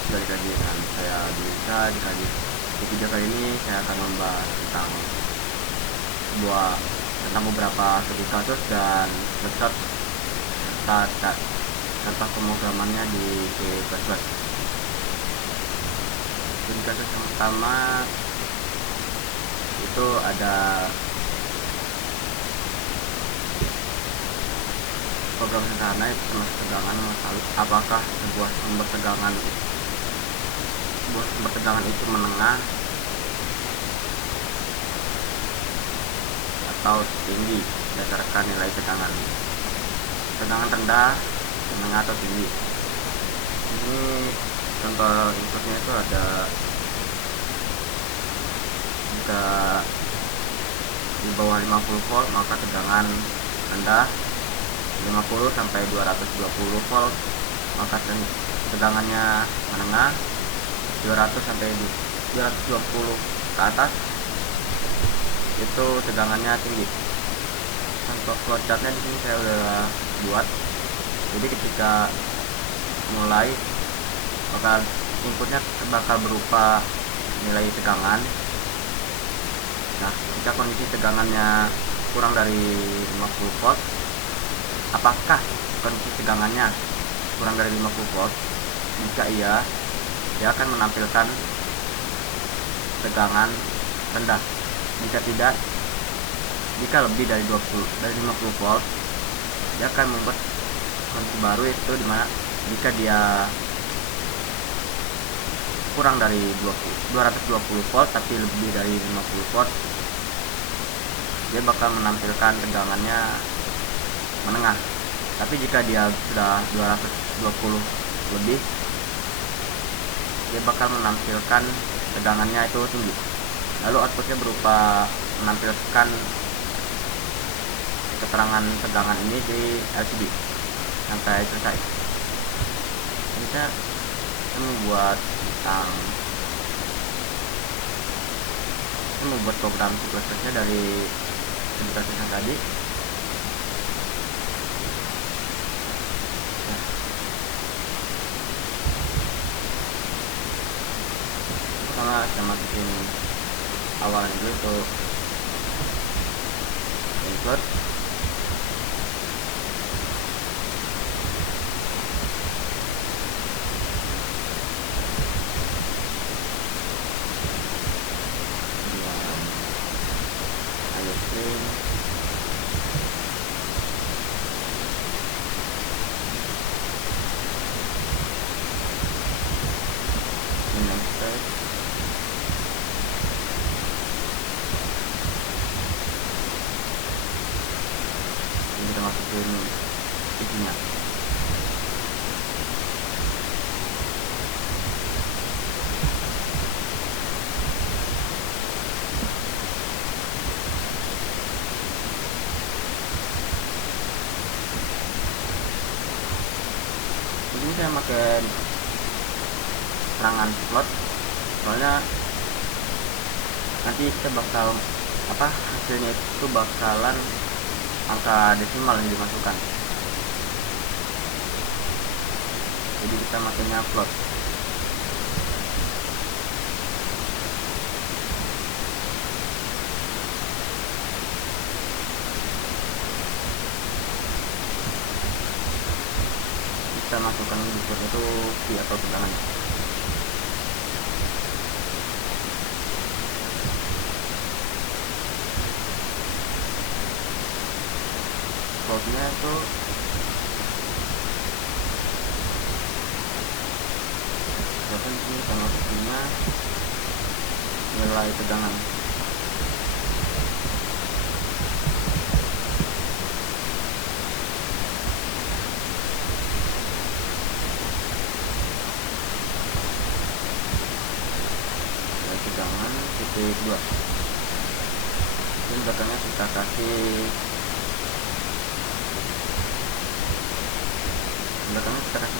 guys, balik lagi dengan saya Bisa. Di video kali ini saya akan membahas tentang beberapa studi kasus dan screenshot serta contoh pemrogramannya di C++. Studi kasus yang pertama itu ada program sederhana itu termasuk tegangan. Apakah sebuah sumber tegangan itu menengah atau tinggi berdasarkan nilai tegangan rendah, menengah atau tinggi. Ini contoh inputnya itu ada jika di bawah 50 volt maka tegangan rendah, 50 sampai 220 volt maka tegangannya menengah, 200 sampai 220 ke atas itu tegangannya tinggi. Contoh flowchartnya di sini saya udah buat. Jadi ketika mulai maka inputnya bakal berupa nilai tegangan. Nah, jika kondisi tegangannya kurang dari 50 volt, apakah kondisi tegangannya kurang dari 50 volt? Jika iya, dia akan menampilkan tegangan rendah. Jika tidak, jika lebih dari 50 volt, dia akan membuat kondisi baru, itu dimana jika dia kurang dari 220 volt tapi lebih dari 50 volt, dia bakal menampilkan tegangannya menengah. Tapi jika dia sudah 220 lebih, dia bakal menampilkan tegangannya itu tinggi. Lalu outputnya berupa menampilkan keterangan tegangan ini di LCD sampai selesai. Kita membuat program C++-nya dari studi yang tadi. Pertama kita masukin awalan dulu itu insert. Kita masukin isinya. Ini saya pakai serangan slot, soalnya nanti kita bakal hasilnya itu bakalan angka desimal yang dimasukkan. Jadi kita makainya float. Kita masukkan di float itu Q atau tegangan. Floatnya itu di sini kita masukinnya nilai tegangan. Tegangan titik 2. Ini belakangnya kita kasih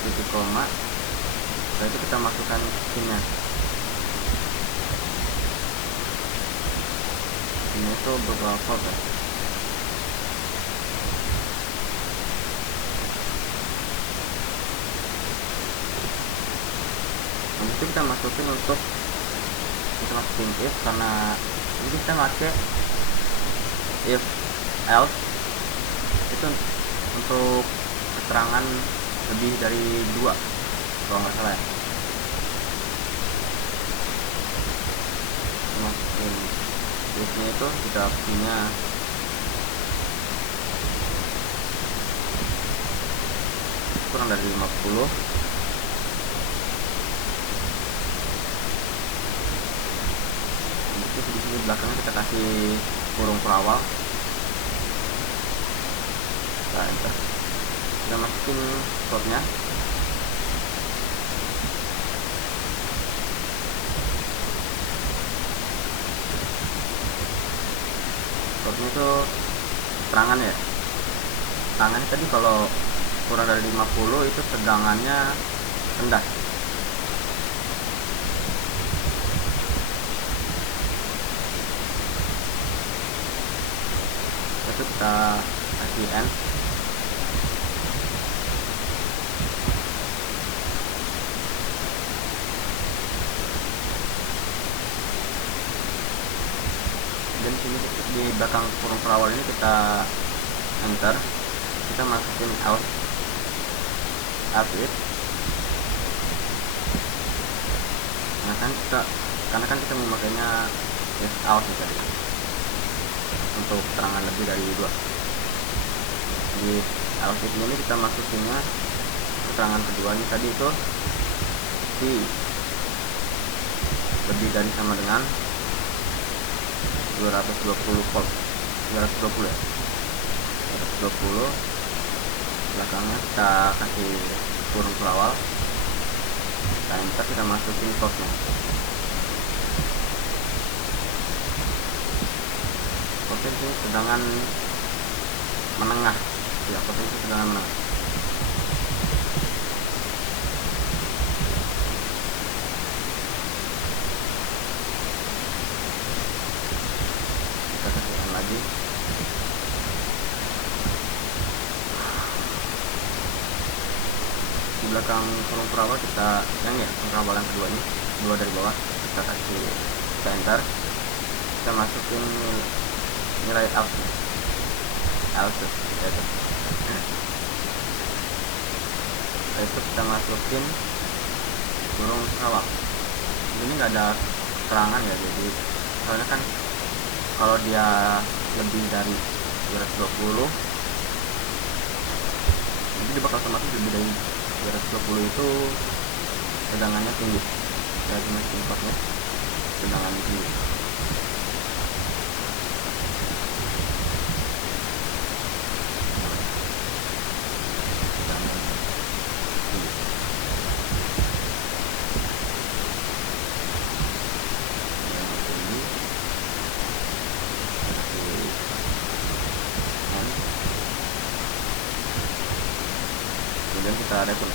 titik koma. Setelah itu kita masukkan pinnya. Ini itu beberapa volt ya. itu kita masukin untuk kita masukin if, karena ini kita pakai if else itu untuk keterangan lebih dari 2 kalau nggak salah ya. Masukin if-nya itu kita punya kurang dari 50. Di sini belakangnya kita kasih kurung perawal, kita enter, kita masukin slotnya. Slotnya itu terangan ya, terangannya tadi kalau kurang dari 50 itu tegangannya rendah. Itu kita kasih end. Dan sini di belakang kurung perawal ini kita enter, kita masukin out it. Nah kan karena kita memakainya if out ya tadi untuk terangan lebih dari 2. Di out it ini kita masukinnya keterangan keduanya tadi itu si lebih dari sama dengan 220 volt, 220 ya, 220. Belakangnya kita kasih kurung perawal, kita enter, kita masukin slotnya. Potensi tegangan menengah ya, potensi tegangan menengah. Kita kasih on lagi. Di belakang kurung perawal kita yang perawal yang kedua ini, 2 dari bawah, kita kasih, kita enter, kita masukin nilai output itu. Itu kita masukin kurung perawal. Ini nggak ada keterangan ya, jadi soalnya kan kalau dia lebih dari 220 jadi dia bakal otomatis lebih dari 220 itu tegangannya tinggi. Saya cuma importnya tegangannya tinggi. Kemudian kita return.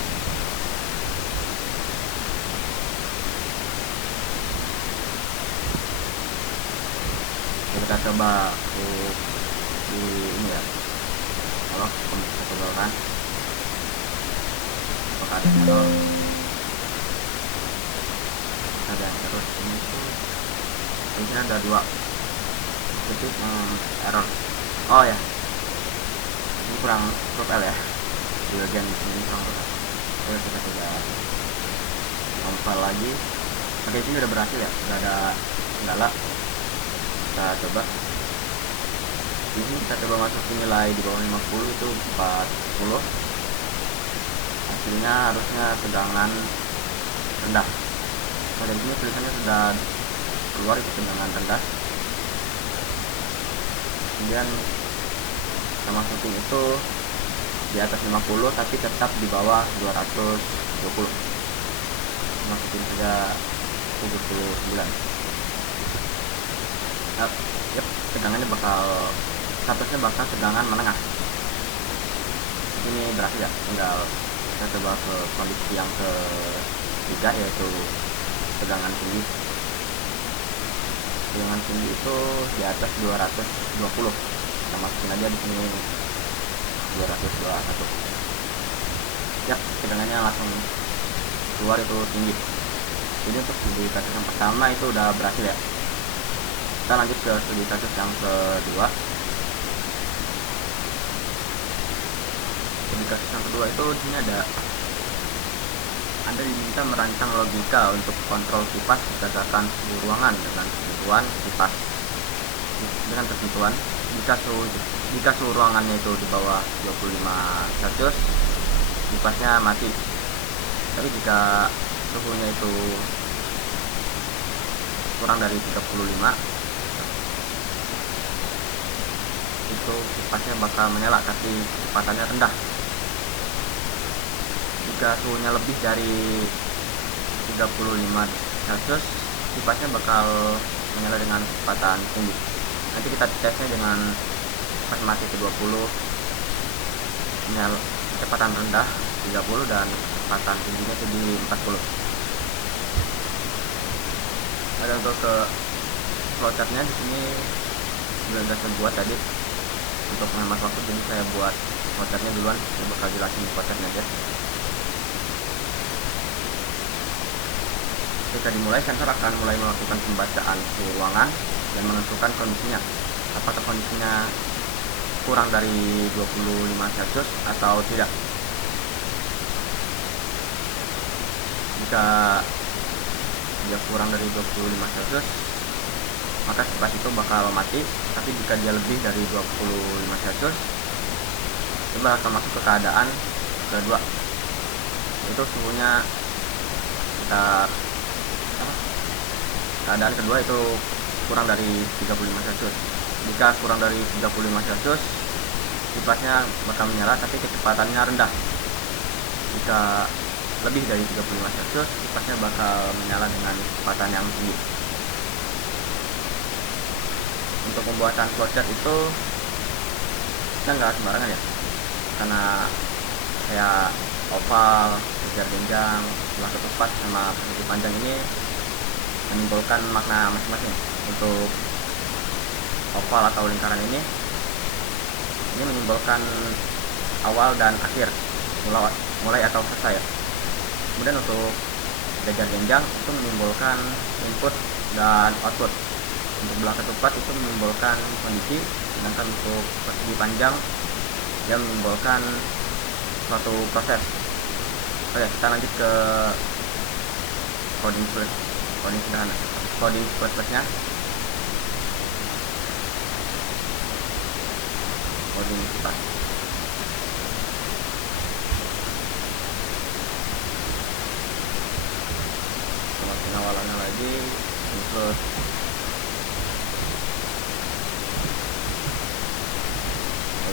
Kita coba di ini ya, kalau kita cobakan apakah ada error. Ada terus ini tuh ini ada 2 titik error. Oh ya, ini kurang profil ya di bagian ini kurang profil. Ayo kita coba compile lagi. Oke, ini udah berhasil ya, udah ada kendala. Kita coba ini, kita coba masukin nilai di bawah 50 itu 40. Hasilnya harusnya tegangan rendah. Pada sini tulisannya sudah keluar itu tegangan rendah. Kemudian kita masukin itu di atas 50 tapi tetap di bawah 220. Masukin saja 79. Yep, tegangannya statusnya bakal tegangan menengah. Ini berhasil ya, tinggal kita coba ke kondisi yang ketiga, yaitu tegangan tinggi. Tegangan tinggi itu di atas 220. Kita masukin aja di sini 221. Ya, tegangannya langsung keluar itu tinggi. Jadi untuk studi kasus yang pertama itu udah berhasil ya. Kita lanjut ke studi kasus yang kedua. Studi kasus yang kedua itu di sini ada Anda diminta merancang logika untuk kontrol kipas berdasarkan suhu ruangan dengan ketentuan kipas dengan ketentuan jika suhu ruangannya itu di bawah 25 Celcius kipasnya mati. Tapi jika suhunya itu kurang dari 35 itu kipasnya bakal menyala tapi kecepatannya rendah. Jika suhunya lebih dari 35 Celcius kipasnya bakal menyala dengan kecepatan tinggi. Nanti kita tesnya dengan kipas mati ke 20, kecepatan rendah 30 dan kecepatan tingginya itu di 40. Ada untuk ke flowchartnya di sini sudah saya buat tadi untuk menghemat waktu, jadi saya buat flowchartnya duluan. Saya bakal jelasin flowchartnya aja. Ketika dimulai, sensor akan mulai melakukan pembacaan suhu ruangan dan menentukan kondisinya. Apakah kondisinya kurang dari 25 Celcius atau tidak. Jika dia kurang dari 25 Celcius maka kipas itu bakal mati. Tapi jika dia lebih dari 25 Celcius dia bakal masuk ke keadaan kedua, itu suhunya sekitar keadaan kedua itu kurang dari 35 Celcius. Jika kurang dari 35 Celcius kipasnya bakal menyala tapi kecepatannya rendah. Jika lebih dari 35 Celcius kipasnya bakal menyala dengan kecepatan yang tinggi. Untuk pembuatan flowchart itu kita nggak sembarangan ya, karena kayak oval, kejar jenjang, sebelah ketupat sama persegi panjang ini menimbulkan makna masing-masing. Untuk oval atau lingkaran ini menimbulkan awal dan akhir, mulai atau selesai. Kemudian untuk jajar jenjang itu menimbulkan input dan output. Untuk belah ketupat itu menimbulkan kondisi, sedangkan untuk persegi panjang dia menimbulkan suatu proses. Oke, kita lanjut ke coding sederhana, coding plus-plusnya. Coding kipas. Sama pengawalannya lagi include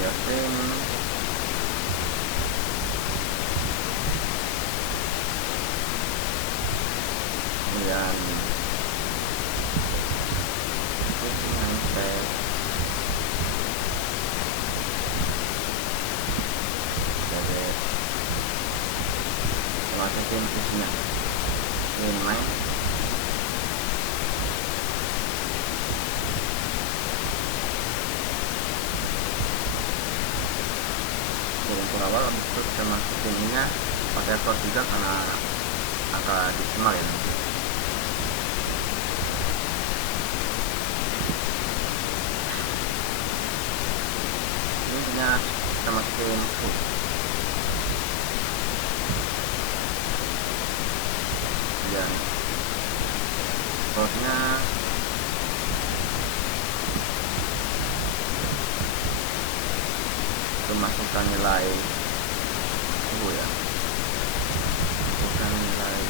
IOSIM, kemudian masukin isinya main. Ukur awal itu kita masukin ininya pakai tos juga karena agak disimal ya. Ini punya kita masukin dan tosnya itu masukkan nilai suhu ya, masukkan nilai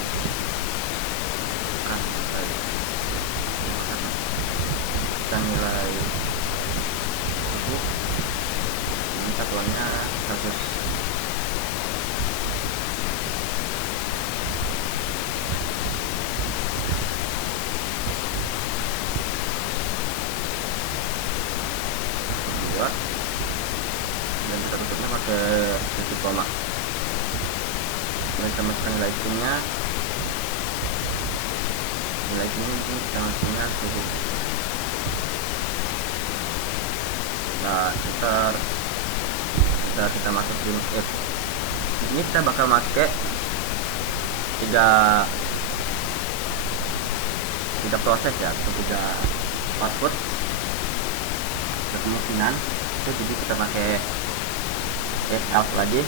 suhu. Ini satuannya Celsius. Dan kita tutupnya pakai titik koma. Kita masukkan nilai steamnya. Nilai steamnya ini kita masuknya suhu. Nah, kita masukin it. Di sini kita bakal pakai tidak proses ya, atau tidak password kemungkinan itu. Jadi kita pakai else lagi.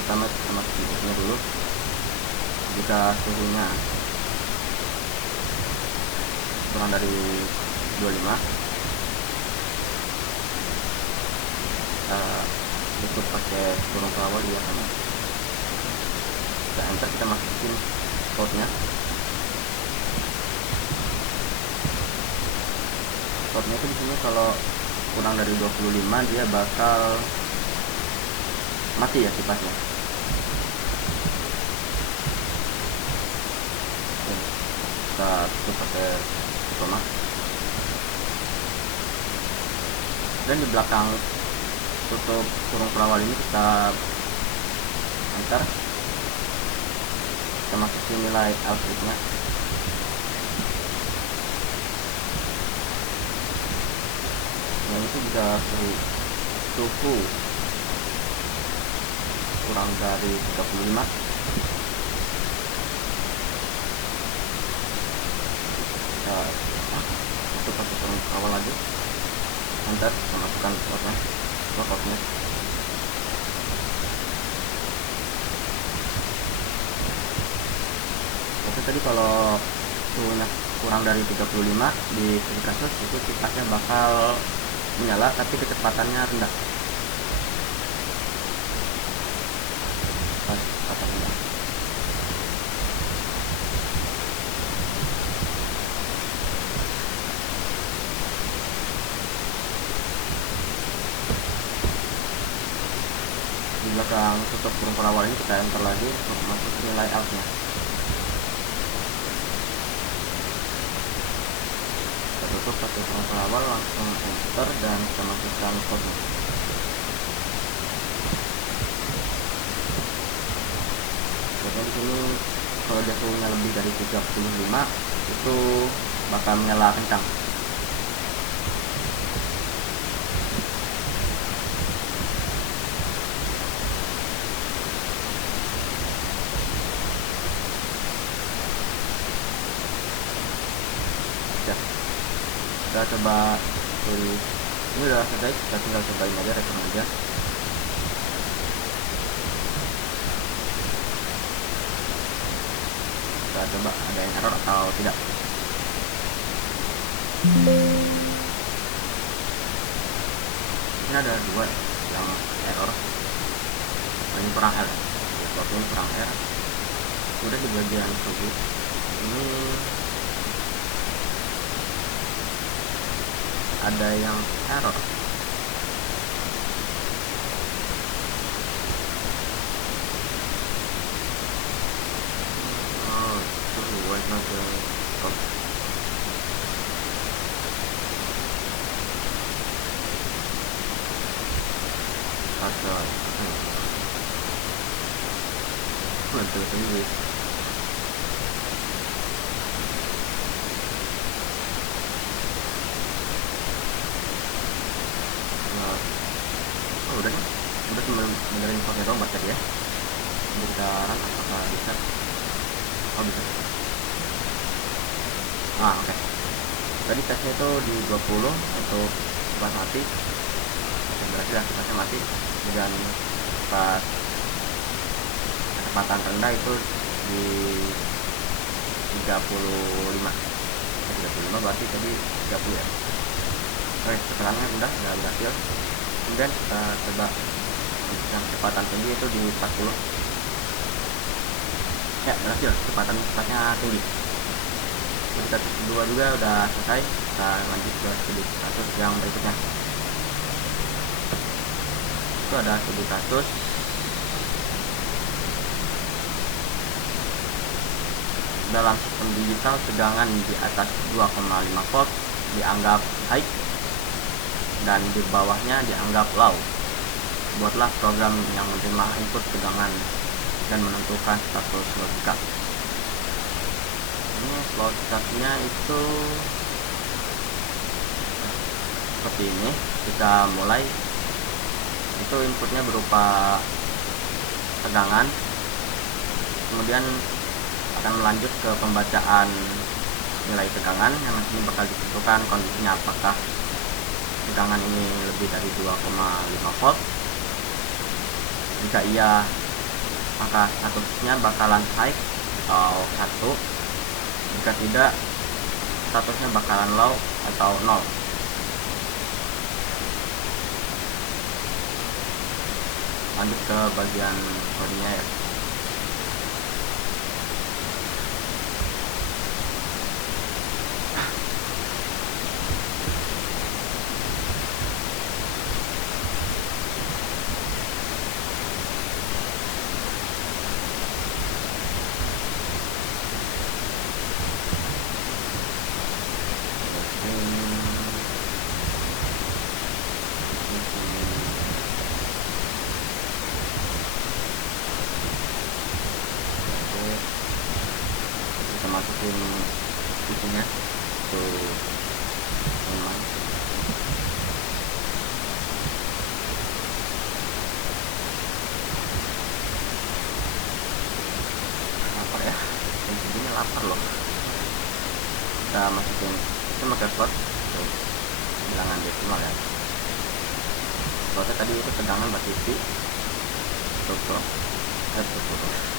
Pertama kita masukin suhunya dulu. Jika suhunya kurang dari 25, kita tutup pakai kurung pelawal dia sama. Kita enter, kita masukin code-nya. Code-nya itu di sini kalau kurang dari 25 dia bakal mati ya kipasnya. Kita tutup pakai koma. Dan di belakang tutup kurung pelawal ini kita enter, kita masukin nilai outputnya. Yang itu bisa suhu kurang dari 35. Kita tutup pakai kurung pelawal lagi, enter, kita masukkan code-nya. Oke, tadi kalau suhunya kurang dari 35 di sesi kasus itu kipasnya bakal menyala tapi kecepatannya rendah. Di belakang tutup kurung pelawal ini kita enter lagi untuk masuk nilai outnya. Kita tutup pakai kurung pelawal, langsung enter dan kita masukkan code. Jadi di sini kalau dia suhunya lebih dari 35 itu bakal menyala kencang. Kita coba tulis, ini udah selesai, kita tinggal cobain aja, rekam aja. Kita coba ada yang error atau tidak. Ini ada dua yang error, ini kurang R, ini kurang R. Udah di bagian suhu ini ada yang error. Why not stop? Ada betul sendiri. Udah kan? Udah cuma benerin pakai doang baca ya. Sekarang apakah bisa? Oh bisa. Oke. Tadi tesnya itu di 20 untuk kipas mati. Yang berarti lah kipasnya mati. Dan pas kecepatan rendah itu di 35. 35 berarti tadi 30 ya. Oke, sekarangnya udah berhasil. Kemudian kita coba yang kecepatan tinggi itu di 40. Ya, berhasil, kecepatan kipasnya tinggi. Kita kedua juga udah selesai. Kita lanjut ke studi kasus yang berikutnya. Itu ada studi kasus dalam sistem digital tegangan di atas 2,5 volt dianggap high dan di bawahnya dianggap low. Buatlah program yang menerima input tegangan dan menentukan status logika. Ini logikanya itu seperti ini. Kita mulai, itu inputnya berupa tegangan, kemudian akan melanjut ke pembacaan nilai tegangan yang nanti bakal ditentukan kondisinya apakah tegangan ini lebih dari 2,5 volt. Jika iya, maka statusnya bakalan high atau 1. Jika tidak, statusnya bakalan low atau 0. Lanjut ke bagian kodenya ya. Kita masukin isinya tuh memang lapar ya, intinya lapar loh. Kita masukin, kita pakai slot tuh bilangan desimal ya. Slotnya tadi itu tegangan berarti P tuh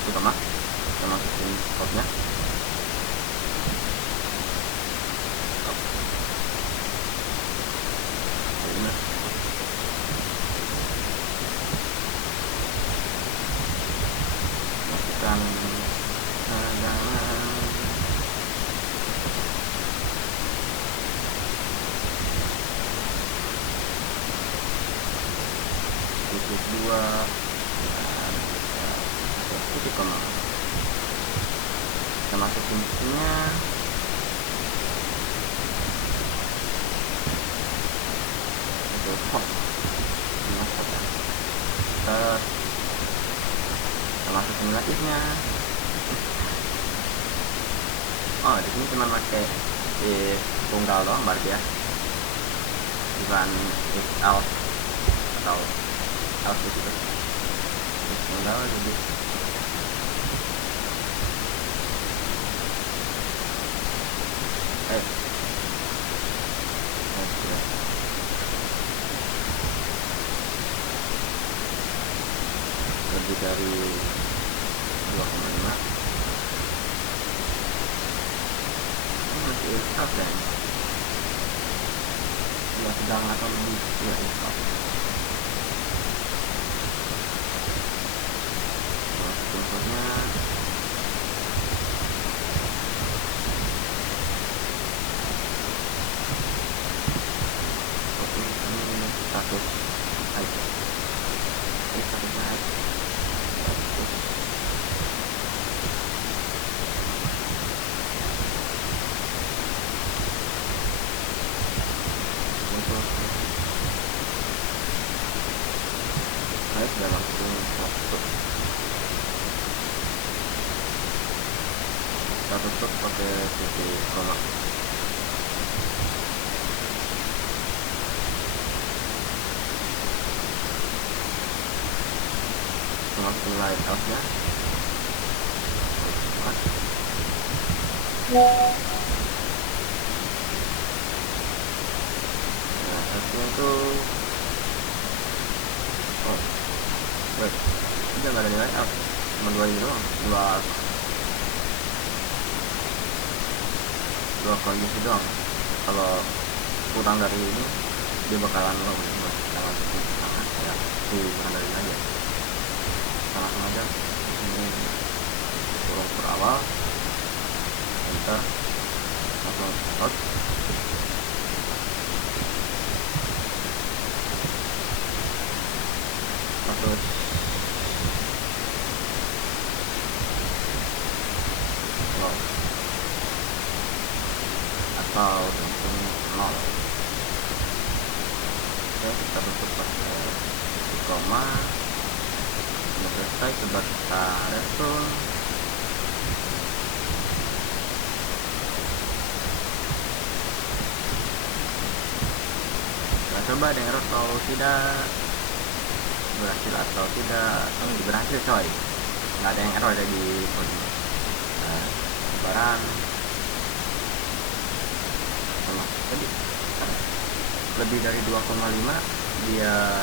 utama. Kita masukin slotnya. Masukkan tegangan titik 2 dan titik koma. Kita masukin isinya. Itu hot. Kita masukin relatifnya. Oh, di sini cuma pakai tunggal doang berarti ya, bukan if else atau else gitu. Tunggal jadi lebih dari 2,5. Masih stop dan ya sedang atau lebih ya stop. Contohnya oke, ini status high. Ini status high. Saya sudah langsung waktu kita tutup pakai titik koma. Langsung light out nya. Nah, outnya itu ini nggak ada nilai out, cuma 2 ini doang, dua kondisi doang. Kalau kurang dari ini dia bakalan low. Kita masukin sangat ya, kurang dari ini aja. Kita langsung aja ini kurung per awal, enter, langsung out. Terus low atau langsung 0. Oke, kita tutup pakai titik koma. Sudah selesai, coba kita restore. Kita coba ada error atau tidak, berhasil atau tidak. Berhasil coy, nggak ada yang error ada di kode. lebaran sama tadi lebih dari 2,5 dia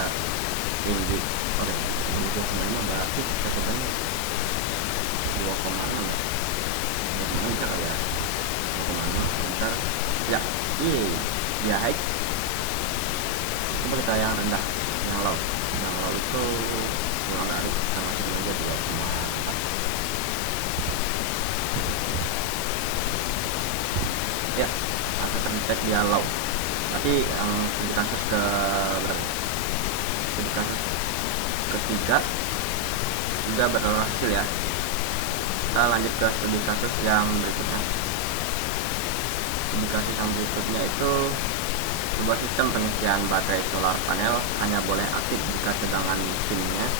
tinggi. Oke, 2,5 berarti ketebalannya 2,6 meter ya, 2,6 meter ya. Dia high. Coba kita yang rendah, yang low itu kurang dari sama aja 2,4 ya. Atau terdetek dia low, tapi yang studi kasus ke berapa, studi kasus ketiga juga berhasil ya. Kita lanjut ke studi kasus yang berikutnya. Studi kasus yang berikutnya itu sebuah sistem pengisian baterai solar panel hanya boleh aktif jika tegangan mesinnya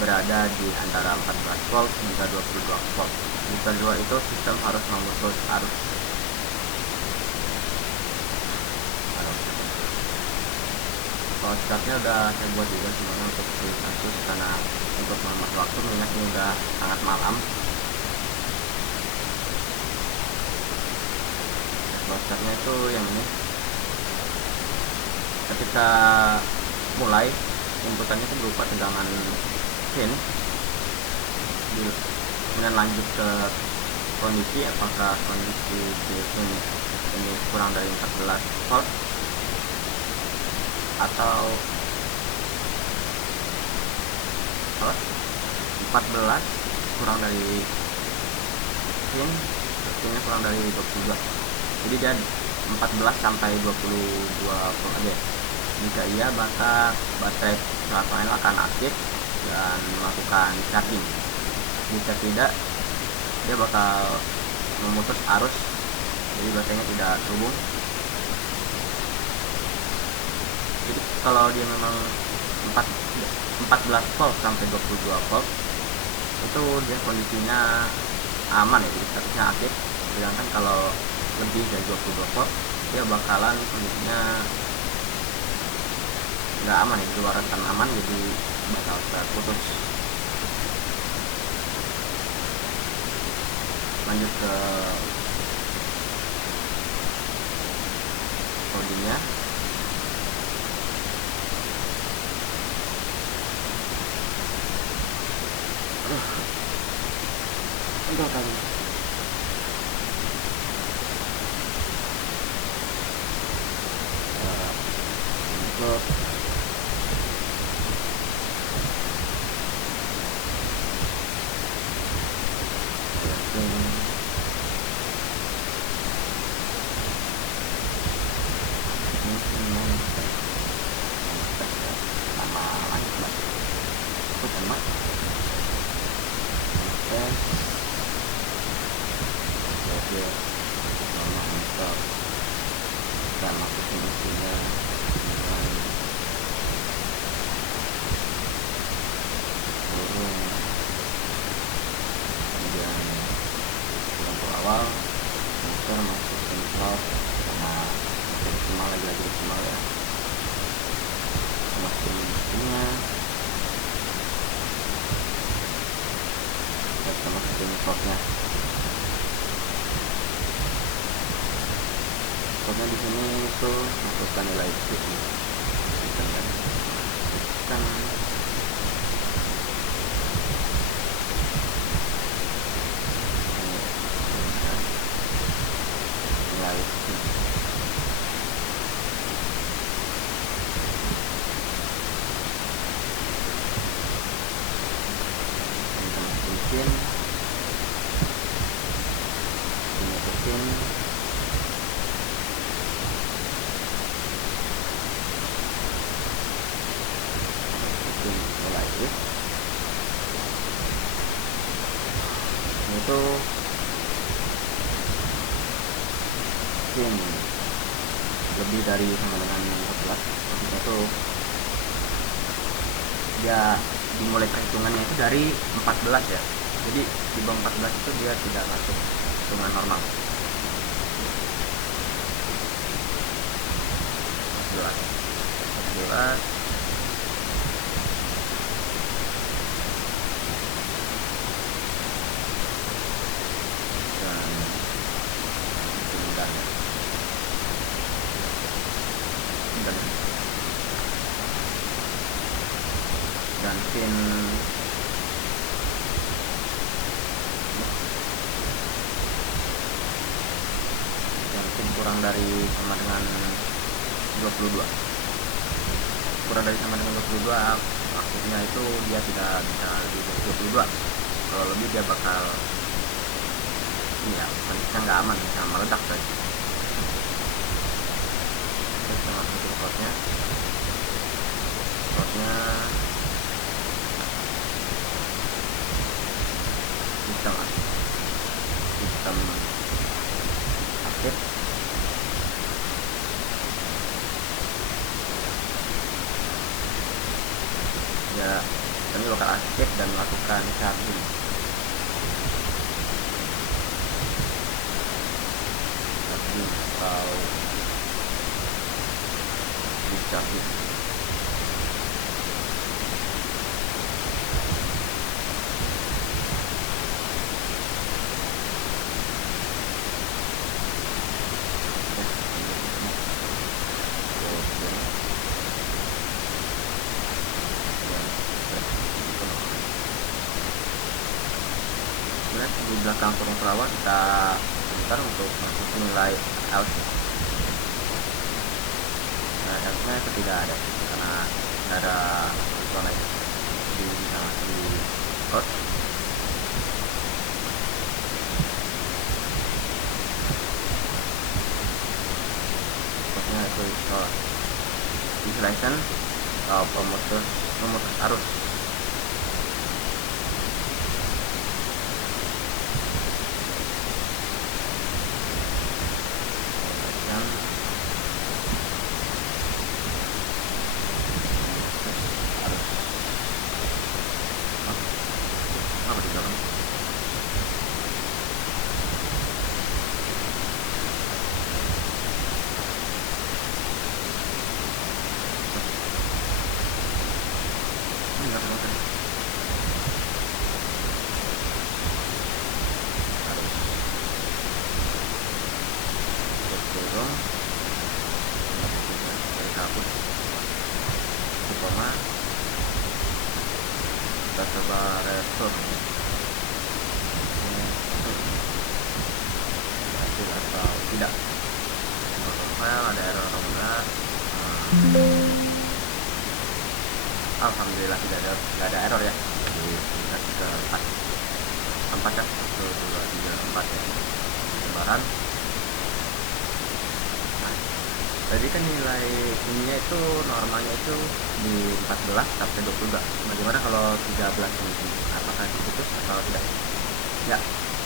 berada di antara 14 volt hingga 22 volt. Jika di luar itu sistem harus memutus arus. Kalau startnya udah saya buat juga sebenarnya untuk studi kasus, karena untuk menghemat waktu mengingat ini udah sangat malam. Kalau startnya itu yang ini. Ketika mulai inputannya itu berupa tegangan mesin, kemudian lanjut ke kondisi apakah kondisi mesin ini kurang dari 14 volt atau 14 kurang dari mesinnya kurang dari 22. Jadi dia 14 sampai 22 volt aja. Jika iya, maka baterai solar panel akan aktif dan melakukan charging. Jika tidak, dia bakal memutus arus, jadi baterainya tidak terhubung. Jadi kalau dia memang 14 volt sampai 22 volt itu dia kondisinya aman ya, jadi statusnya aktif. Sedangkan kalau lebih dari 22 volt dia bakalan kondisinya nggak aman ya, di luar rentan aman, jadi bakal terputus. Lanjut ke codingnya. Enggak kali. Untuk dan masukin isinya dengan burung, kemudian lampu awal motor masukin slot sama decimal lagi decimal ya, masukin mesinnya, kita masukin slotnya. Pokoknya di sini itu masukkan nilai Q kan nilai Q. Kita masukin itu lebih dari sama dengan 14. Maksudnya itu dia dimulai perhitungannya itu dari 14 ya, jadi di bawah 14 itu dia tidak masuk hitungan normal. 14 dan dan pin kurang dari sama dengan 22, kurang dari sama dengan 22 maksudnya itu dia tidak bisa di 22. Kalau lebih dia bakal ya kondisinya nggak aman, bisa meledak guys. Kita masukin slotnya sistem aktif ya, kami bakal aktif dan melakukan charging. Atau discharging. Di belakang kurung pelawak kita putar untuk masuk nilai L. Nah, L-nya itu tidak ada karena tidak ada zona itu, jadi bisa masuk di code. Code-nya itu installation atau pemutus arus. Kita coba restore berhasil atau tidak. File ada error atau enggak. Alhamdulillah tidak ada error ya. Jadi kita ke 4 ya, 1, 2, 3, 4 ya lembaran. Tadi kan nilai ininya itu normalnya itu di 14 sampai 22. Bagaimana kalau 13 ini? Apakah diputus atau tidak? Ya,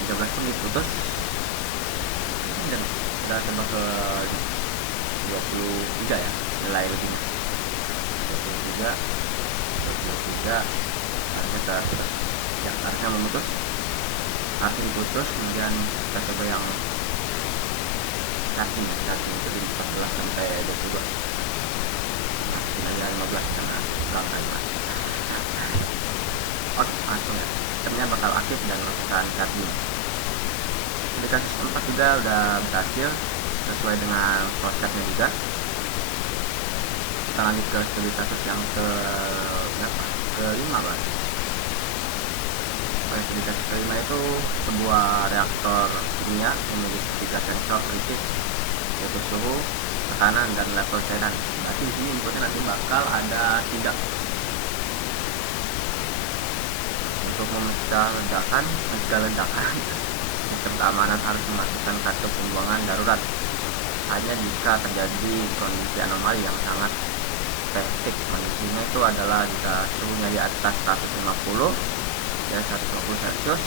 13 pun diputus. Dan sudah coba ke 23 ya nilai lebihnya. 23 harusnya sudah ya, harusnya memutus, harus diputus. Kemudian kita coba yang charging itu di 14 sampai 22. Masukin aja 15 karena kurang kali. Oke, langsung ya. Sistemnya bakal aktif dan melakukan charging. Di kasus 4 juga udah berhasil sesuai dengan prosesnya juga. Kita lanjut ke studi kasus yang ke-5 Pak. Studi kasus ke-5 itu sebuah reaktor kimia memiliki 3 sensor prinsip, yaitu suhu, tekanan, dan level cairan. Berarti di sini inputnya nanti bakal ada 3. Untuk mencegah ledakan, sistem keamanan harus memasukkan kartu pembuangan darurat hanya jika terjadi kondisi anomali yang sangat spesifik. Kondisinya itu adalah jika suhunya di atas 150 ya 150 Celcius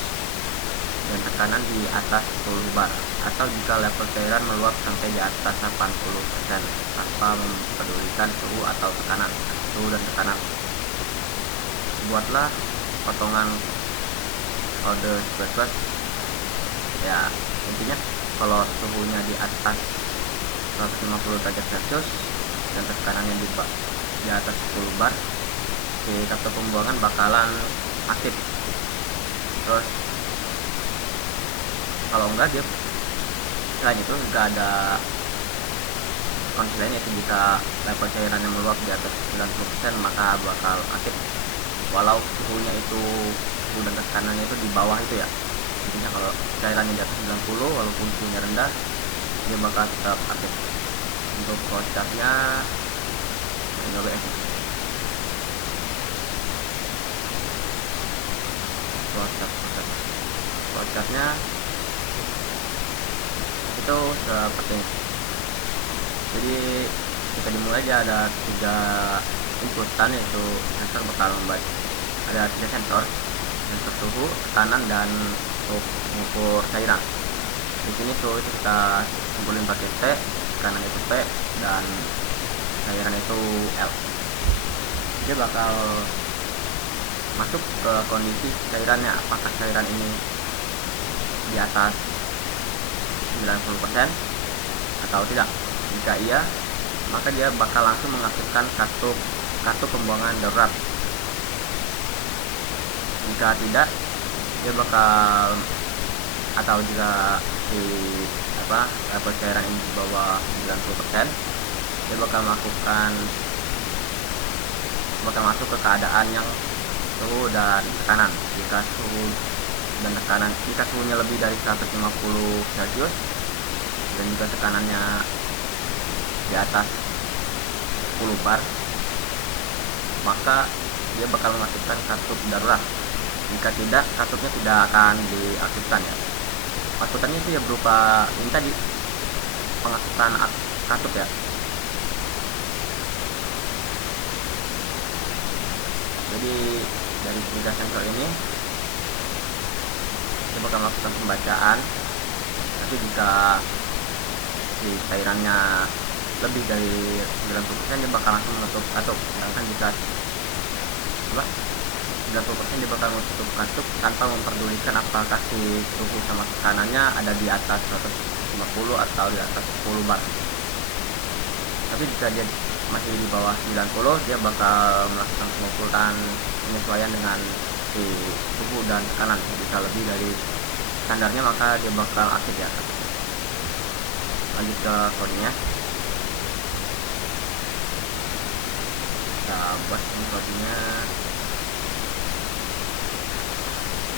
dan tekanan di atas 10 bar, atau jika level cairan meluap sampai di atas 80% tanpa mempedulikan suhu dan tekanan. Buatlah potongan kode sequence ya, intinya kalau suhunya di atas 150 derajat Celcius dan tekanannya di atas 10 bar, si kartu pembuangan bakalan aktif. Terus kalau enggak, dia selain itu enggak ada kondisi lain, yaitu jika level cairannya meluap di atas 90% maka bakal aktif. walau suhunya itu suhu dan tekanannya itu di bawah itu ya. Intinya kalau cairannya di atas 90 walaupun suhunya rendah, dia bakal tetap aktif. Untuk flowchartnya ini OBS. Flowchartnya itu seperti ini. Jadi kita dimulai aja, ada 3 inputan, yaitu sensor bakal membaca, ada 3 sensor suhu, tekanan, dan untuk mengukur cairan. Di sini suhu itu kita kumpulin pakai T, tekanan itu P, dan cairan itu L. Dia bakal masuk ke kondisi cairannya, apakah cairan ini di atas 90% atau tidak. Jika iya, maka dia bakal langsung mengaktifkan kartu pembuangan darurat. Jika tidak, dia bakal, atau jika level cairan ini di bawah 90%, dia bakal masuk ke keadaan yang suhu dan tekanan. Jika suhunya lebih dari 150 Celcius dan juga tekanannya di atas 10 bar, maka dia bakal mengaktifkan kartu darurat. Jika tidak, kartunya tidak akan diaktifkan ya. Maksudnya itu ya berupa ini tadi, pengaktifan kartu ya. Jadi dari 3 sensor ini dia bakal melakukan pembacaan. Tapi jika di cairannya lebih dari 90%, dia bakal langsung menutup katup. Sedangkan jika 90%, dia bakal menutup katup tanpa memperdulikan apakah si suhu sama tekanannya ada di atas 150 atau di atas 10 bar. Tapi jika dia masih di bawah 90, dia bakal melakukan pengukuran penyesuaian dengan si suhu dan tekanan. Jika lebih dari standarnya, maka dia bakal aktif ya. Lanjut ke codingnya. Kita buat codingnya.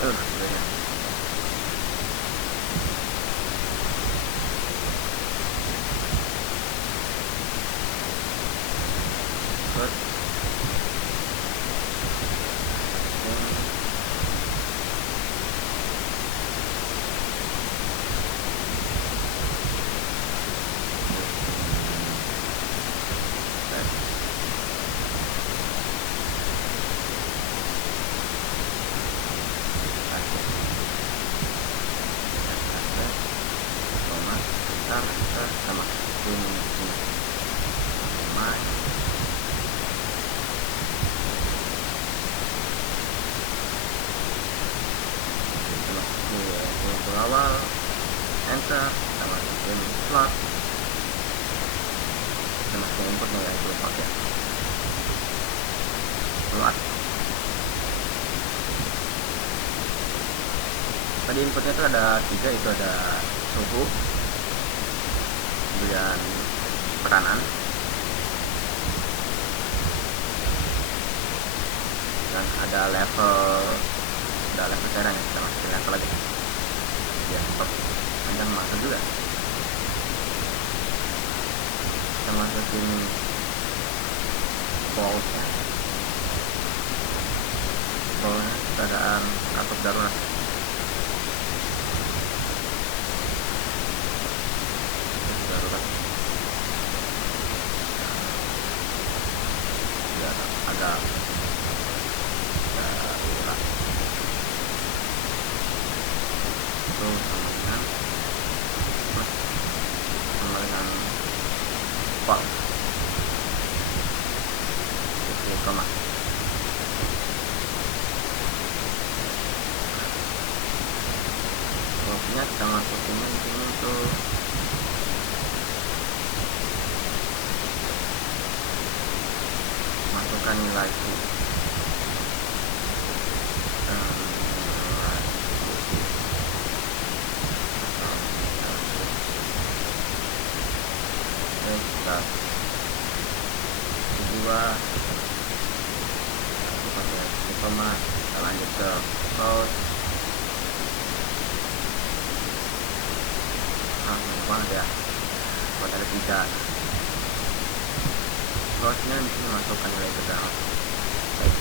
Sebenarnya sama ini awal, enter, kita masukin slot, kita masukin inputnya ya, itu slot ya, slot. Tadi inputnya itu ada 3, itu ada suhu, kemudian tekanan, dan ada level cairan ya. Kita masukin level lagi ya, stop, panjang masuk juga. Kita masukin pause ya, keadaan kartu darurat. Agak darurat itu sama dengan pause, itu koma. Pause-nya kita masukin di sini tuh, masukkan nilai kita kedua pakai koma, kita lanjut ke close. Banyak banget ya buat ada 3. Close nya bisa masukkan nilai ke dalam. Baik,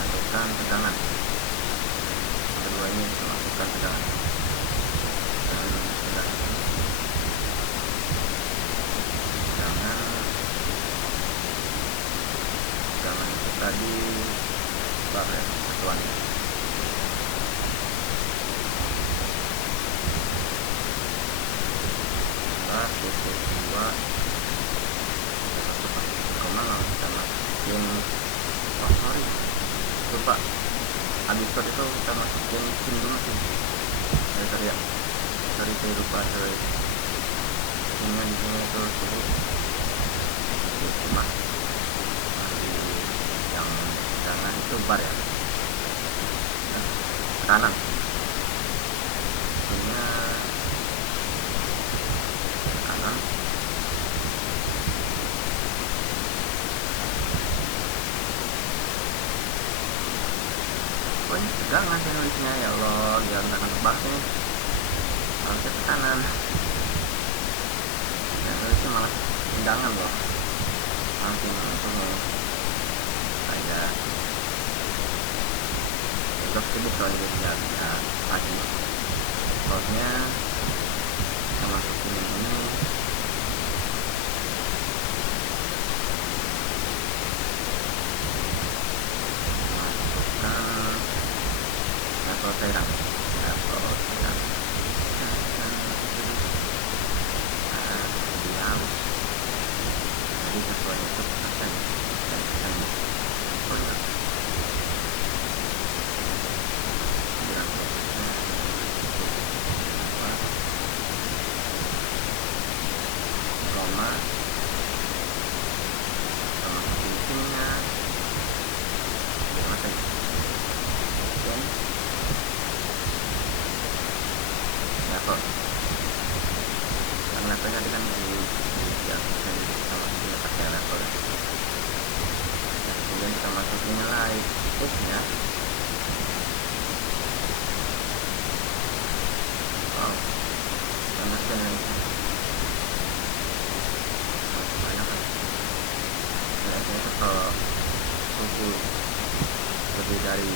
masukkan tegangan. Kedua ini masukkan tegangan dan tegangan itu tadi bar ya, satuan. Titik 2 koma kita masukin, oh sorry lupa, habis itu kita masukin pin dulu sih, sorry ya, sorry saya lupa, pinnya di sini itu suhu cuma yang jangan itu bar ya, kanan pinnya kanan. Banyak tegangan sih nulisnya, ya Allah, jangan kanan ke bawah nih, harusnya ke kanan. Dan nulisnya malah tegangan loh, langsung kayak blok sibuk soalnya dia tidak bisa lagi. Slotnya kita masukin ini, masukkan level terang jadi sesuai itu persen dan koma sama pinnya masa level karena levelnya tadi kan ya sama pinnya pakai level ya. Kemudian kita masukin nilai nya. Wow, banyak banget itu kalau suhu lebih dari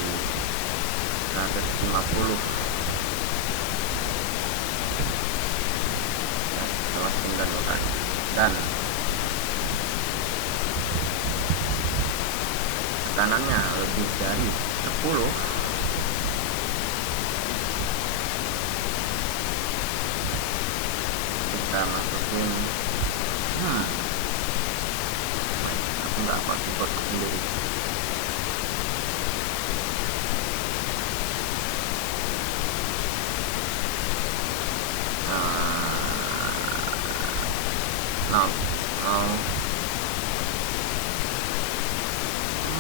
150 ya, lewat 9 lokasi dan tekanannya lebih dari 10 kita masukin aku nggak apa keyboard sendiri.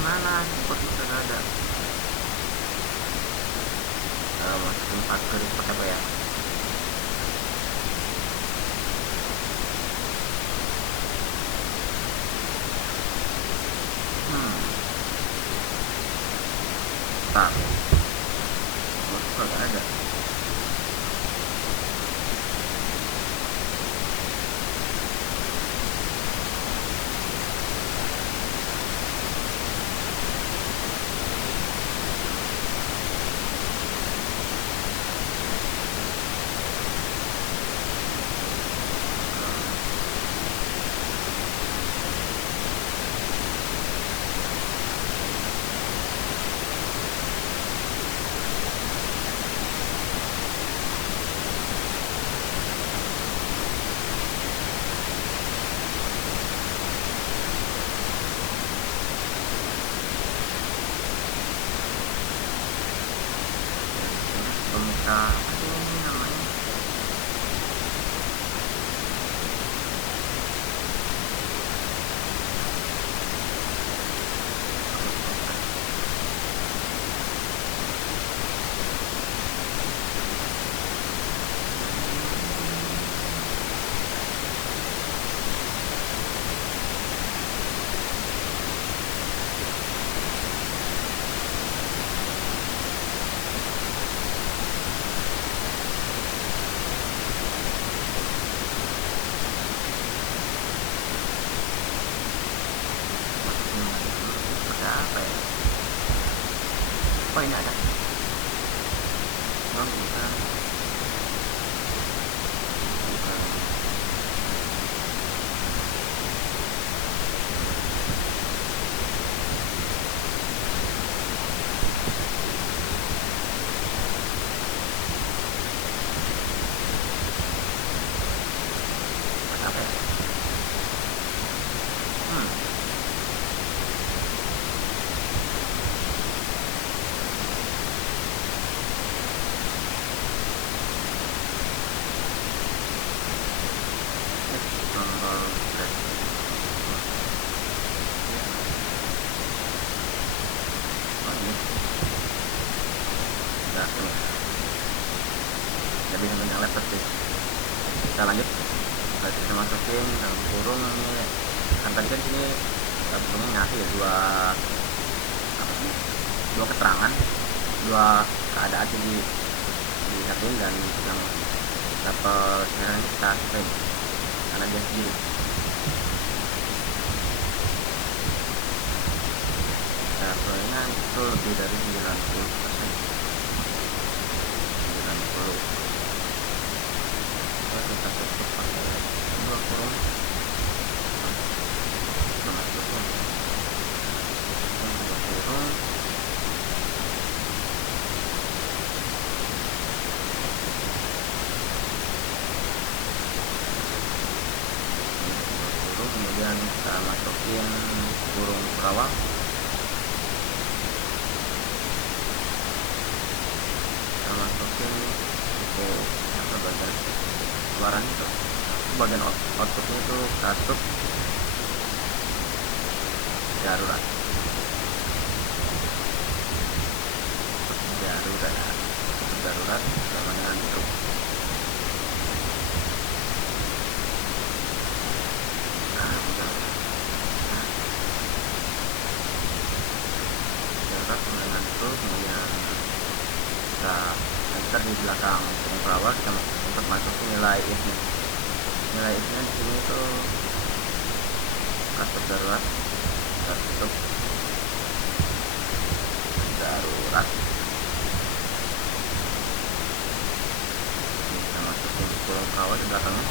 Mana keyboard bisa nggak ada, masukin 4 garis pakai apa ya, kok nggak ada. Pemuka apa sih ini namanya, Oh ini ada. Oh bukan. Bukan. Apa ya? Tombol break. Oh ini. Udah ini. Jadi sambil nyala pasti. Kita lanjut. Kita masukin dalam kurung ini. Kan tadi kan sini kurungnya ngasih ya dua keterangan, dua keadaan di satuin, dan yang dapat sekarang ini kita save karena dia sendiri. Sampelnya itu lebih dari 90%. 90. Kita tutup pakai dua kurung. Kemudian kita masukin kurung perawang. Kita masukin itu apa bagian keluaran itu, bagian outputnya itu katup darurat. Darurat sama dengan itu. Darurat sama dengan itu. Kemudian kita enter di belakang kurung perawat, kita untuk masukin nilai if-nya. Nilai if-nya di sini itu katup darurat, katup darurat. Kita masukin kurung perawat di belakangnya.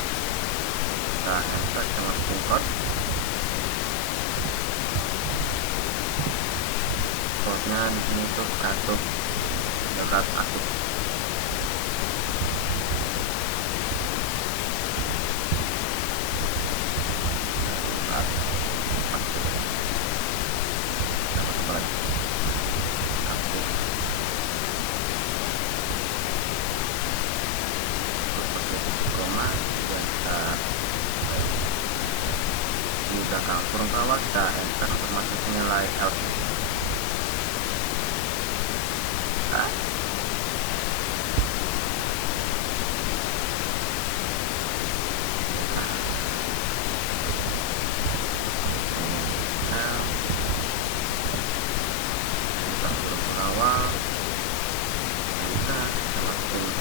Kita enter, kita masukin code. Code-nya di sini tuh katup darurat aktif. Di belakang kurung perawat kita enter untuk masukin nilai L.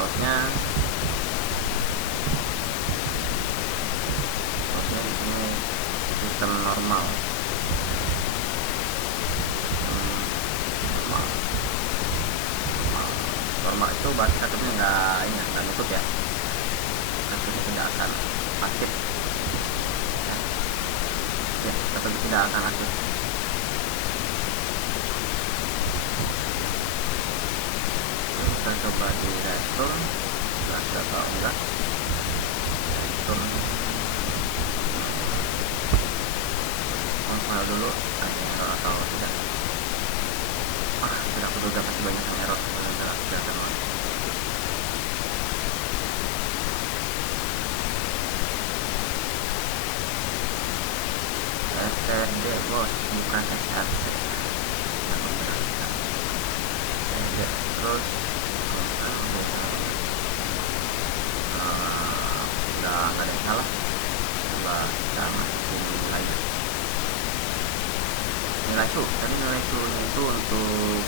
Outnya di sini sistem normal. Normal itu berarti katupnya nggak nutup ya, katupnya tidak akan aktif ya, katupnya tidak akan aktif. Kita coba di restore, kita tahu enggak restore file dulu error atau tidak. Tidak perlu dapat banyak yang error karena kelihatan banget. STD bos, bukan SRC. STD terus udah nggak ada yang salah. Coba kita masukin nilainya. Nilai su, tadi nilai su itu untuk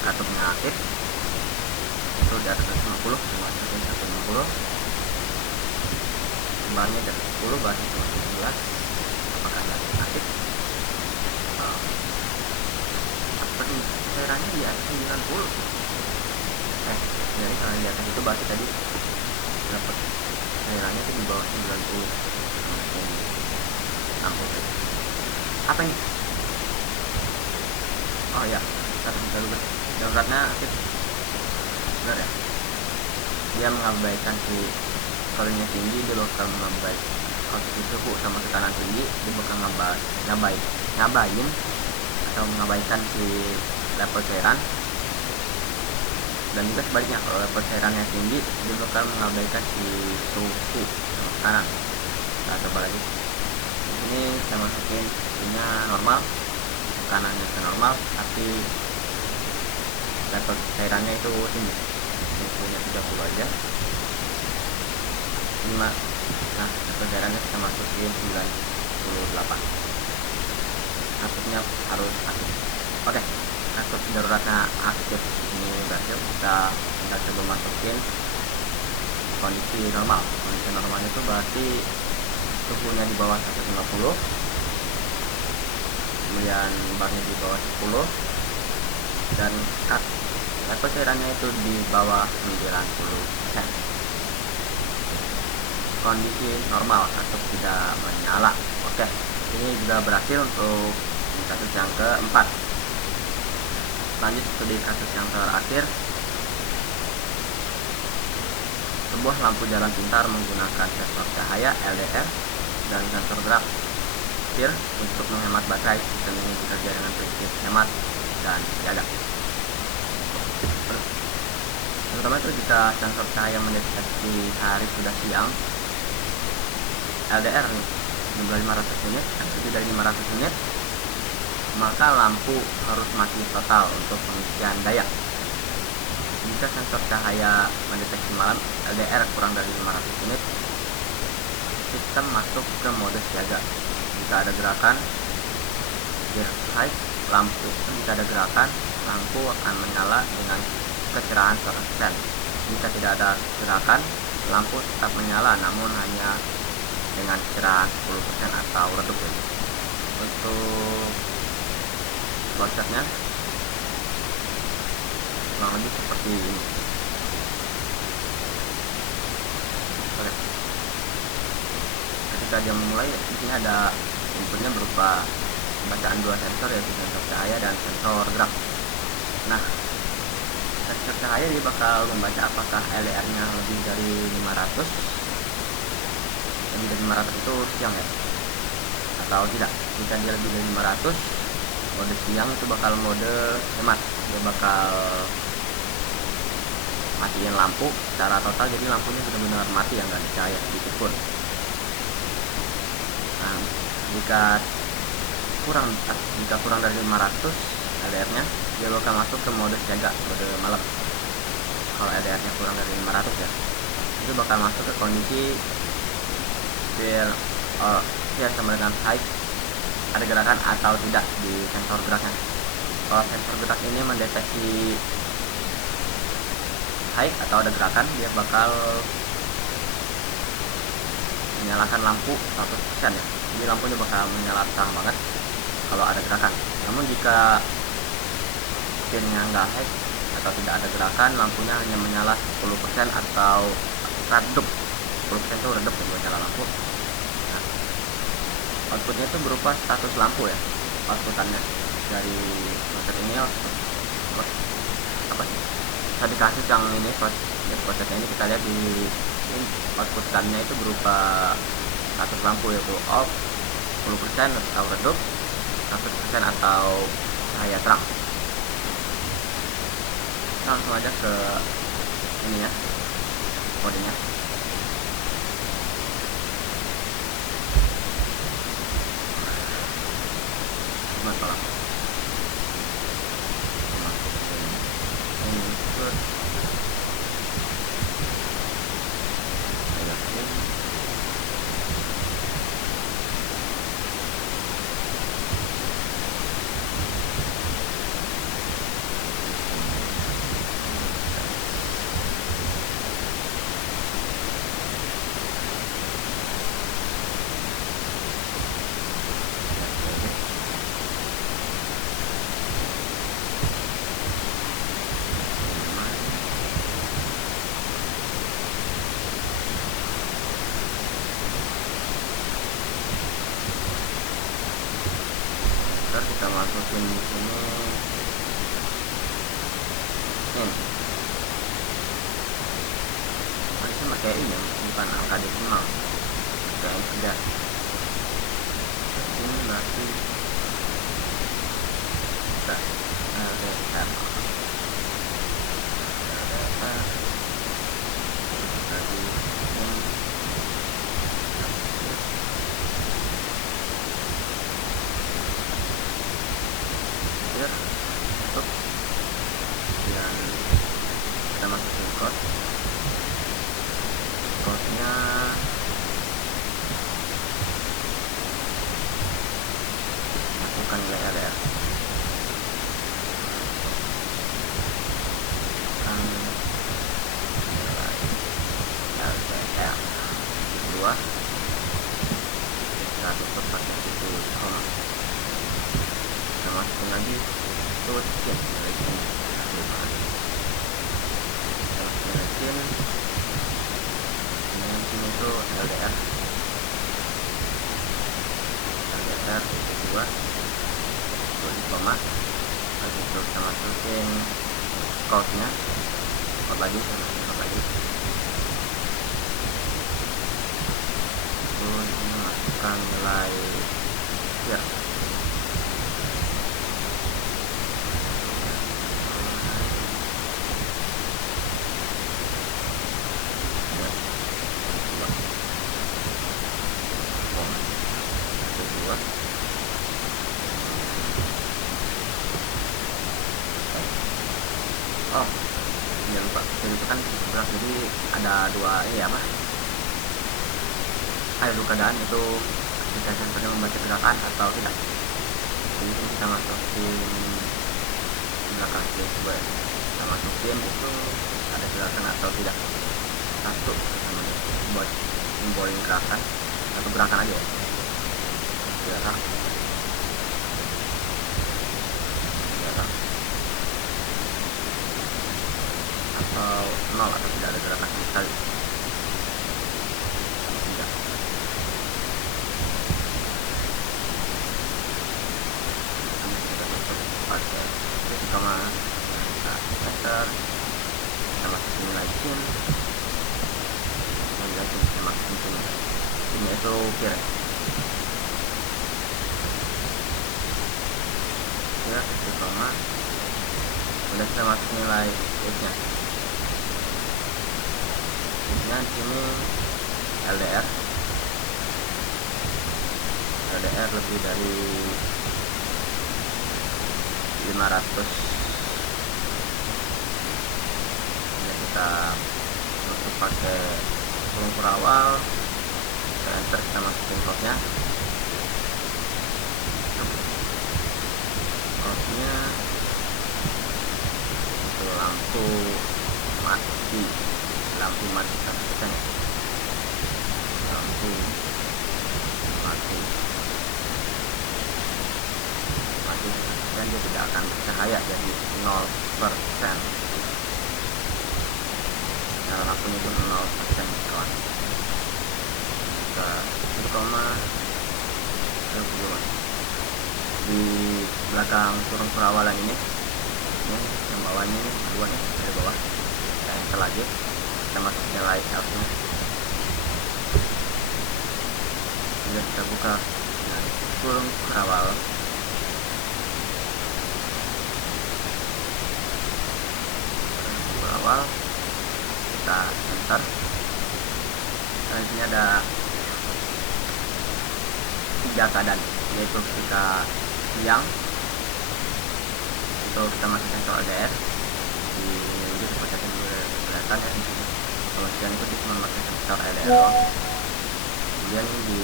katupnya aktif itu di atas 50, masukin 150. Barnya di atas 10, barnya cuma 17. Apakah aktif? Seperti cairannya di atas 90. Jadi kalau di atas itu berarti tadi dapat cairannya itu di bawah 90. Lampu apa ini? Oh ya, daruratnya aktif. Benar ya, dia mengabaikan si kalorinya tinggi, dia bakal mengabaikan kalau suhu sama tekanan tinggi, dia bakal ngabain atau mengabaikan si level cairan. Dan juga sebaliknya, kalau level cairannya tinggi, dia bakal mengabaikan si suhu sama tekanan. Nah, coba lagi. Di sini saya masukin suhunya normal, tekanannya normal, tapi level cairannya itu tinggi. Suhunya 30 aja. 5. Nah, level cairannya kita masukin 98. Aktifnya harus aktif. Oke, aktif daruratnya aktif. Ini berhasil. Kita coba masukin kondisi normal. Kondisi normal itu berarti suhunya di bawah 150, kemudian barnya di bawah 10, dan level cairannya itu di bawah 90%. Kondisi normal atau tidak menyala. Oke, ini juga berhasil untuk kasus yang keempat. Lanjut studi kasus yang terakhir. Sebuah lampu jalan pintar menggunakan sensor cahaya LDR dan sensor gerak SIR untuk menghemat baterai. Sistem ini bekerja dengan prinsip hemat dan jaga. Terutama itu jika sensor cahaya mendeteksi hari sudah siang, LDR jumlah 500 unit, lebih dari 500 unit, maka lampu harus mati total untuk pengisian daya. Jika sensor cahaya mendeteksi malam, LDR kurang dari 500 unit, sistem masuk ke mode siaga. Jika ada gerakan, lampu. Jika ada gerakan, lampu akan menyala dengan kecerahan 100%. Jika tidak ada gerakan, lampu tetap menyala, namun hanya dengan kecerahan 10% atau redup. Untuk konsepnya kurang lebih seperti ini. Oke. Ketika dia memulai, di sini ada inputnya berupa bacaan dua sensor, yaitu sensor cahaya dan sensor gerak. Nah, sensor cahaya dia bakal membaca apakah LDR-nya lebih dari 500. Lebih dari 500 itu siang ya, atau tidak. Jika dia lebih dari 500, mode siang itu bakal mode hemat. Dia bakal matiin lampu secara total, jadi lampunya benar-benar mati, yang nggak dicahaya sedikit pun. Nah, jika kurang dari 500 LDR-nya, dia bakal masuk ke mode siaga, mode malam. Kalau LDR-nya kurang dari 500 ya, itu bakal masuk ke kondisi sama dengan high, ada gerakan atau tidak di sensor geraknya. Kalau sensor gerak ini mendeteksi high atau ada gerakan, dia bakal menyalakan lampu 100% ya. Jadi lampunya bakal menyala terang banget kalau ada gerakan. Namun jika pinnya nggak high atau tidak ada gerakan, lampunya hanya menyala 10% atau redup. 10% itu redup untuk menyala lampu. Nah, outputnya itu berupa status lampu ya. Outputannya dari proses ini apa sih? Tadi kasus yang ini prosesnya ini kita lihat di outputannya itu berupa status lampu, yaitu off, 10% atau redup, 100% atau cahaya terang. Kita langsung aja ke ini ya, kodenya. Masalah input Ntar kita masukin di sini ini. Harusnya pakai ini bukan angka desimal, kayak yang tidak. Ini berarti kita LDR tadi untuk dan kita masukin code-nya masukkan nilai LDR kedua kita tutup pakai situ koma, kita masukin lagi itu skin nilai skin kita masukin nilai skin itu LDR kedua itu di koma, lalu itu kita masukin code-nya lagi ini masukkan nilai ya oh jangan lupa itu kan gerak, jadi ada dua ini apa, ada dua keadaan itu kita pada membaca gerakan atau tidak. Jadi kita masukin gerakan coba kita masukin itu ada gerakan atau tidak, satu buat simbolin gerakan atau gerakan aja ya, gerak atau nol atau tidak ada gerakan sama sekali. Tidak. Kita tutup pakai koma, kita enter, kita masukin nilai skin, kita masukin sini. Ini itu kira ya itu koma, udah kita masukin nilai x-nya. Di sini LDR lebih dari 500. Jadi kita tutup pakai pelungkur awal, kita enter, kita masukin code-nya. Code-nya itu lampu mati 100%, lampu mati 100%, dia tidak akan bercahaya, jadi 0%. Nah, lampunya itu 0% kawan. Kita koma di belakang turun perawalan ini yang bawahnya ini dua nih dari bawah, kita enter lagi, kita masuk nilai else-nya, sudah kita buka turun perawal, kita enter. Nah, di sini ada 3 keadaan, yaitu ketika siang itu kita masukkan ke LDR di ini seperti yang kelihatan ya di sini. Kalau siang itu cuma masukkan ke LDR doang. Kemudian di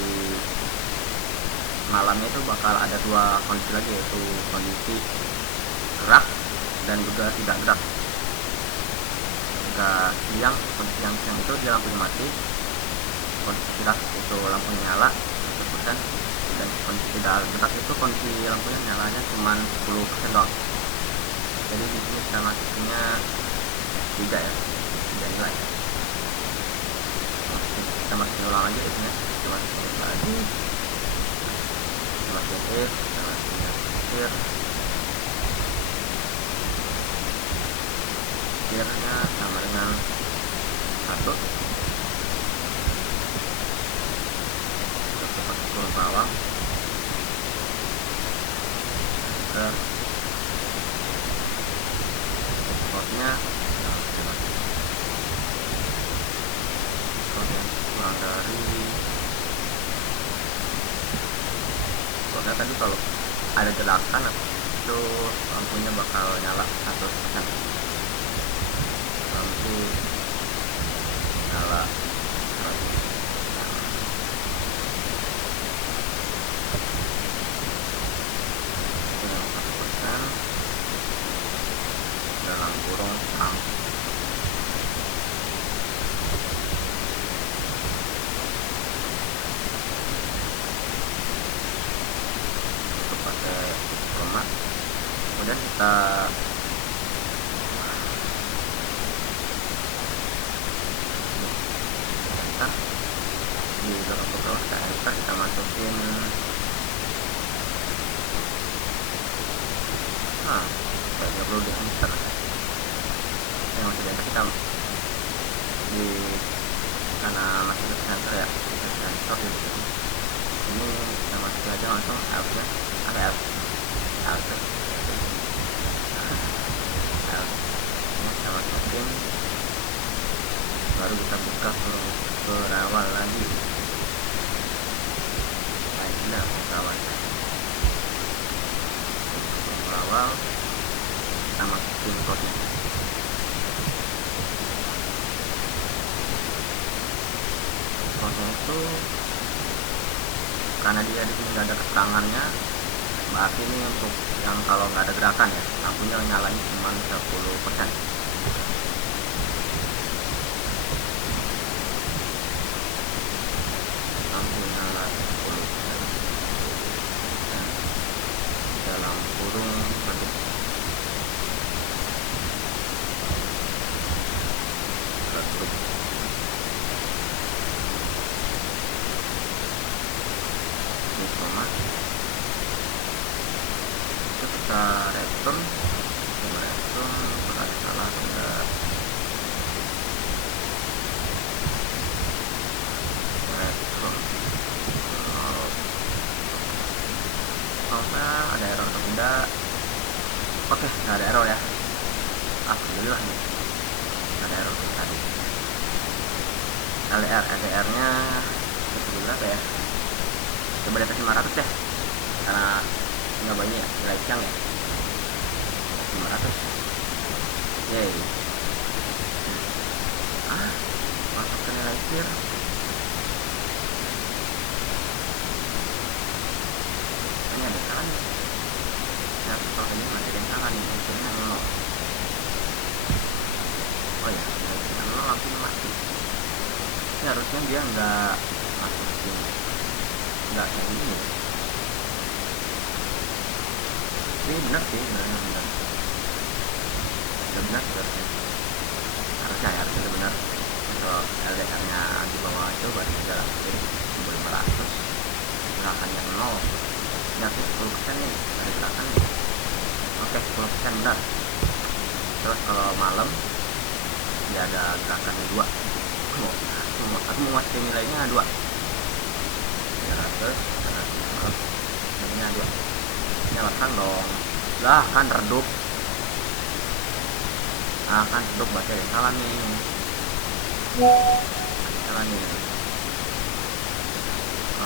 malamnya itu bakal ada 2 kondisi lagi, yaitu kondisi gerak dan juga tidak gerak. Ketika siang, kondisi yang siang itu dia lampunya mati, kondisi gerak itu lampunya nyala 100%, dan kondisi tidak gerak itu kondisi lampunya nyalanya cuma 10% doang. Jadi di sini kita masukinnya 3 ya, 3 nilai. Kita masukin ulang lagi isinya, kita masukin lagi, kita masukin if, kita masukin terakhir gearnya sama dengan 1. Cepat turun bawah ke spotnya kurang dari soalnya tadi kalau ada gerakan itu lampunya bakal nyala 100%. Lampu nyala 100%. Yang 1% dalam kurung terang. Pakai lemak, kemudian kita enter di dalam bawah, kita enter, kita masukin nggak perlu di enter, yang masih di enter kita di karena masih di center ya, kita sensor di sini. Ini kita masukin aja langsung F nya, F ini kita masukin, baru kita buka berawal lagi. Nah, berawal kita masukin kode. Kode itu karena dia di sini nggak ada keterangannya, berarti ini untuk yang kalau nggak ada gerakan ya, lampunya nyalanya cuma 10%. Lampu nyala 10%. Dalam kurung redup. Itu kita return berarti salah enggak, return ada error atau tidak. Oke, nggak ada error ya, alhamdulillah nih, ada error tadi. LDR nya berapa ya, coba di atas 500 ya, karena nyobainnya nilai siang ya, 500. Yeay, masuk ke nilai clear. Ini ada salah nih ya, kalau ini masih ada salah nih, hasilnya 0. Oh ya, hasilnya 0 langsung mati. Ini harusnya dia nggak masukin, nggak kayak gini. Ini benar sih, benar sebenarnya, harusnya benar. Kalau LDR nya di bawah itu berarti sudah langsung 1500, gerakannya 0, berarti 10% nih dari gerakan. Oke, 10% benar. Terus kalau malam dia ada gerakannya 2, aku mau ngasih nilainya 2, 300 nilainya 2. Nyalakan dong, lah kan redup, kan redup, berarti ada salah nih, oh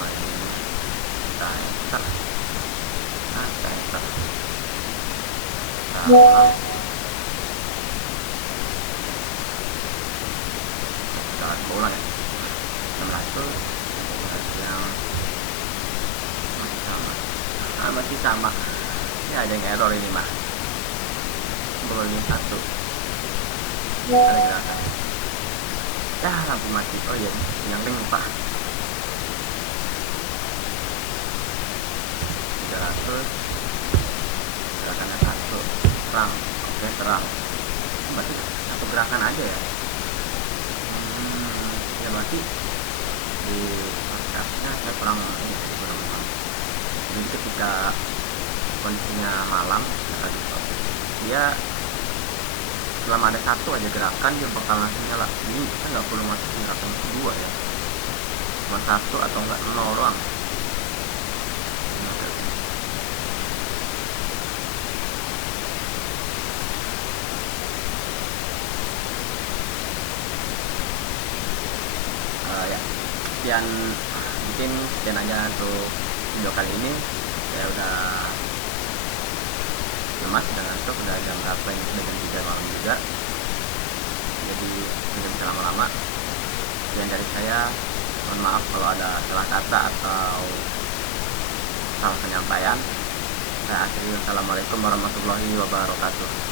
ini kita enter, kita ulang ya, 600 yang masih sama. Ini ada yang error ini mah, boleh 1 ada gerakan ya, lampu mati. Oh iya, yang ring lupa. 300 gerakannya 1 terang. Oke, terang berarti 1 gerakan aja ya. Ya berarti di podcastnya saya kurang ini, jadi ketika kondisinya malam dia selama ada satu aja gerakan dia bakal langsung nyala. Ini kita nggak perlu masuk gerakan kedua ya, cuma satu atau enggak nol doang. Ya sekian sekian aja untuk video kali ini. Saya udah lemas, udah ngantuk, udah jam berapa ini, udah jam 3 malam juga, jadi tidak bisa lama-lama. Sekian dari saya, mohon maaf kalau ada salah kata atau salah penyampaian. Saya akhiri, wassalamualaikum warahmatullahi wabarakatuh.